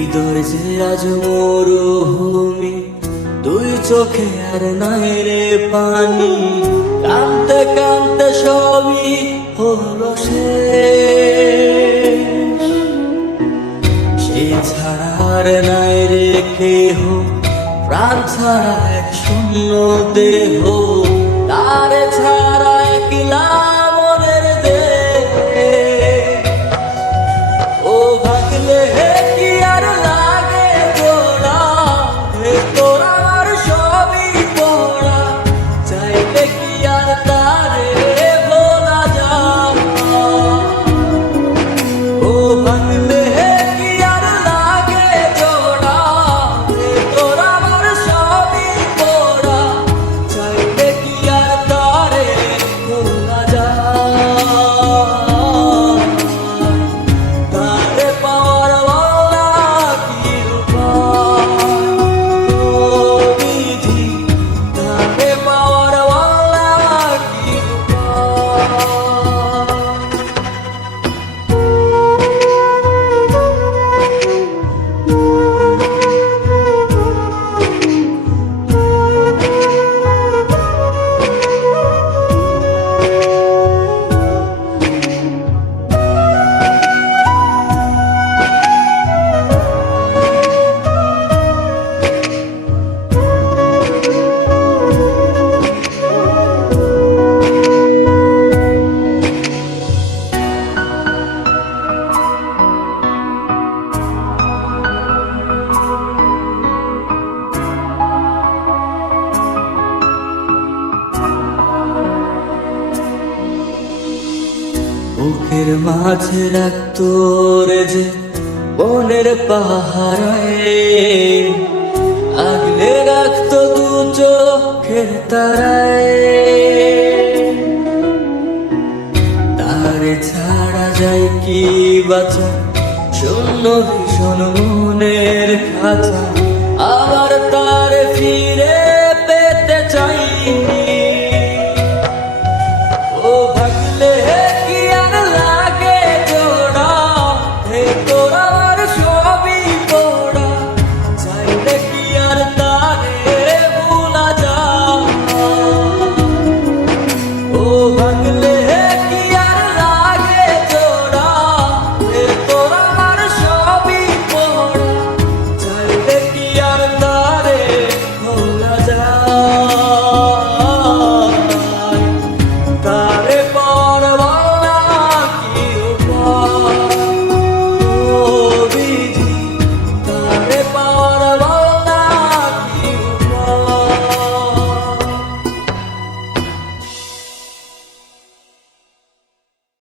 হৃদয় যে আজ মরুভূমি, দুই চোখে আর নাই রে পানি। কাঁদতে কাঁদতে সবই হলো শেষ, সে ছাড়া আর নাই রে কেহ, প্রাণ ছাড়া এক শূন্য দেহ। তারে ছাড়া একলা মনের দেহ। ও ভাগলে কি আর লাগে তোরা, তোরা আর সবই তোরা, চাইলে কি আর তারে বলা যায়। ও ভাগলে কি আর লাগে জোড়া, তোরা আর সবই তোরা, চাইলে কি আর তারে বলা যায়। তারে পাওয়ার ওয়ালা কি উপায়, ও বিধি, তারে পাওয়ার ওয়ালা কি উপায়। বুকের মাঝে রাখতো রে যে বনের পাহারায়, আগলে রাখতো দু চোখের তারায়। তারে ছাড়া যায় কি বাঁচা, শূন্য ভীষণ মনের খাঁচা, আবার তারে